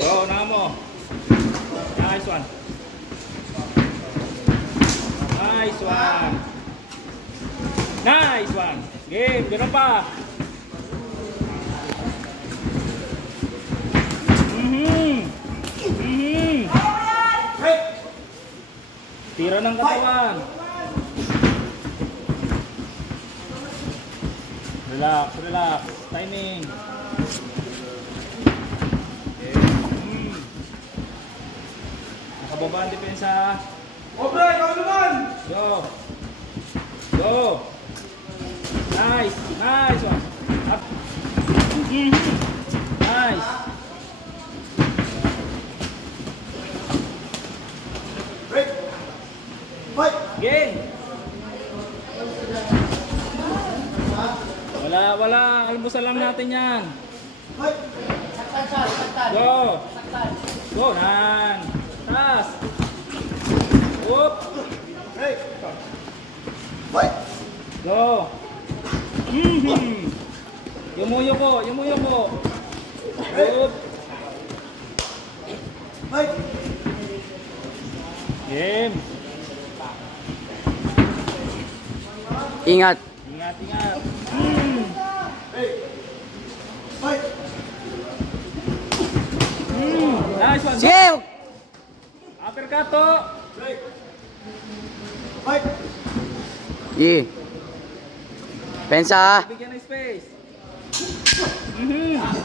Go, Namo. Nice one. Nice one. Nice one. Game, meron pa. Tira ng katawan. Relax, relax. Timing. Nakababa ang depensa. Obra, ikaw naman! Go. Go. Nice. Nice one. Up. Nice. Break. Fight. Game. Wala. Almusal lang natin yan. Fight. Go. Go, nan. Tas. Whoop. Break. Fight. Go. Yumuyo ko. Whoop. Fight. Game. Ingat. Ingat. Break. Fight. Nice one. Sige! Uppercut to. Break. Fight. Sige. Pensa. Bigyan ng space.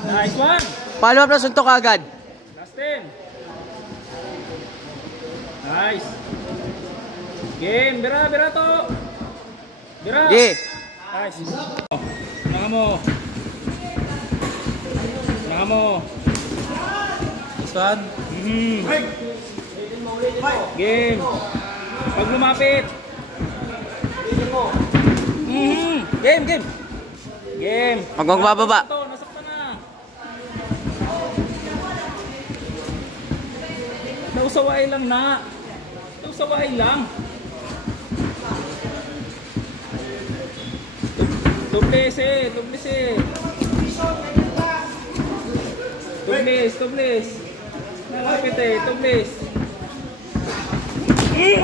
Nice one. Follow up na suntok agad. Last 10. Nice. Game. Bira to. Bira. Sige. Nice. Unahan mo. This one. Break. Fight. Game. Pag lumapit. Game. Huwag mong bababa. Nasaktan na. Nausaway lang na. Nausaway lang. Tublis. Nalapit tublis. Nice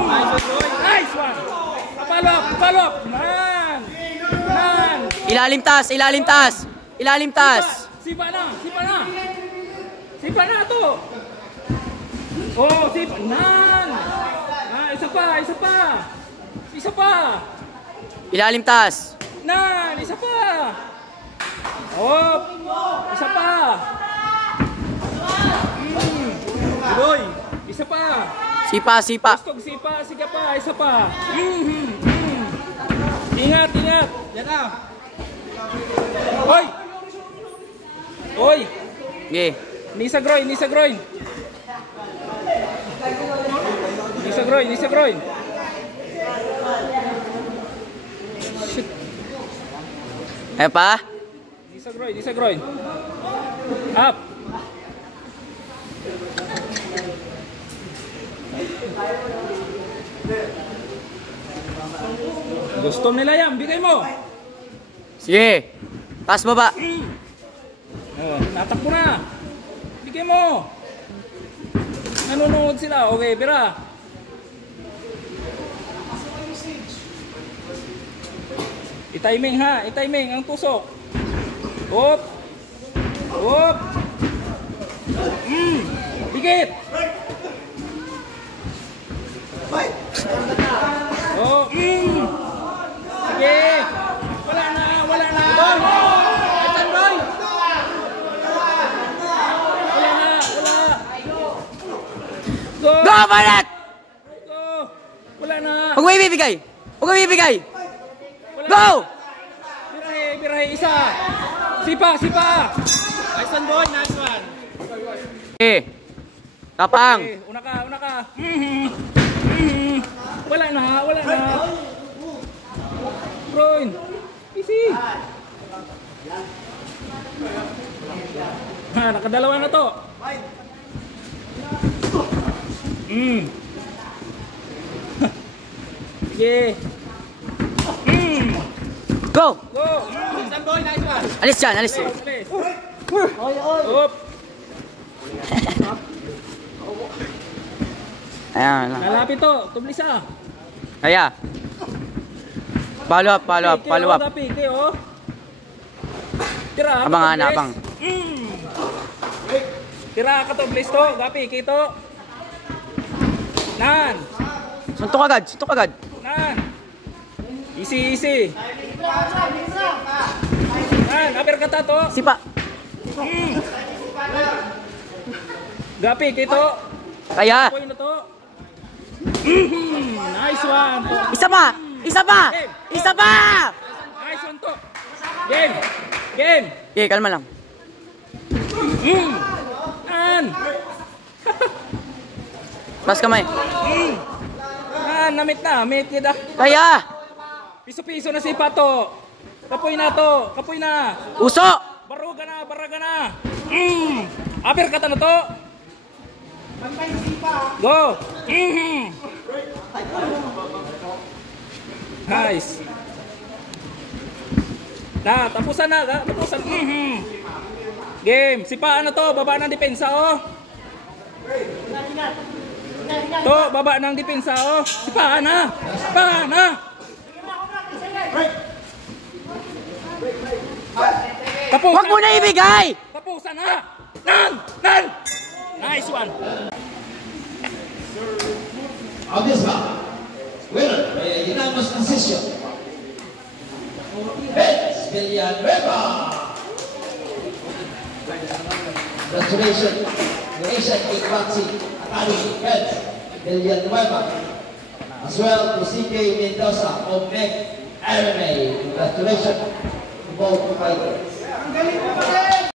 one. Follow up. Man. Ilalim taas. Sipa na to. Oh, sipa. Nan. Isa pa. Ilalim taas. Nan, isa pa. Oh, isa pa. Boy, isa pa. Sipa. Gusto sipa, sige pa, isa pa. Ingat. Yan na. Hoy. Sige. Nisa groin. Shit. Ayan pa. Nisa groin. Up. Gusto nila yan, bigay mo. Sige. Taas baba. Natakbo na. Bigay mo. Nanonood sila. Okay, bira. I-timing ang tusok. Hop. Bigit. Fight. Oh, sige. Wala na. Standby. Wala. Go. Go, Barat! Go. Wala na. Huwag mo ibibigay. Go! Birahe, isa. Sipa. Nice one, boy. Nice one. Sige. Tapang. Okay, una ka. Wala na. Broin. Easy. Ha, nakadalawa na to. Sige. Go! Go. Stand boy, nice one. Alis dyan, alis. Please. Up. Ayan lang. Lalapit to. Tublisa. Kaya. Follow up. Pike, oh. Tira. Abang ana, abang. Tira ka to, please to. Gapi, kito. Nan. Suntok agad. Nan. Easy. Nan, uppercut to. Sipa. Gapi, kito. Kaya. Point na to. Nice one. Isa pa. Nice one to. Game. Okay, kalma lang. Nan. Pas kamay. Nan, namit kita. Kaya. Piso-piso na si Pato. Kapoy na. Uso. Baraga na. Uppercut na to. Go. Nice. Tapusan na. Game. Sipaan na to. Baba ng depensa, oh. To, baba ng depensa, oh. Sipaan na. Tapusan. Wag mo na ibigay. Tapusan na. Nan. Nice one. On this round, winner by a unanimous decision, Vince Villanueva. Congratulations, the Asian Kickboxing Academy, Vince Villanueva, as well to CK Mendoza of Meg MMA. Congratulations to both fighters.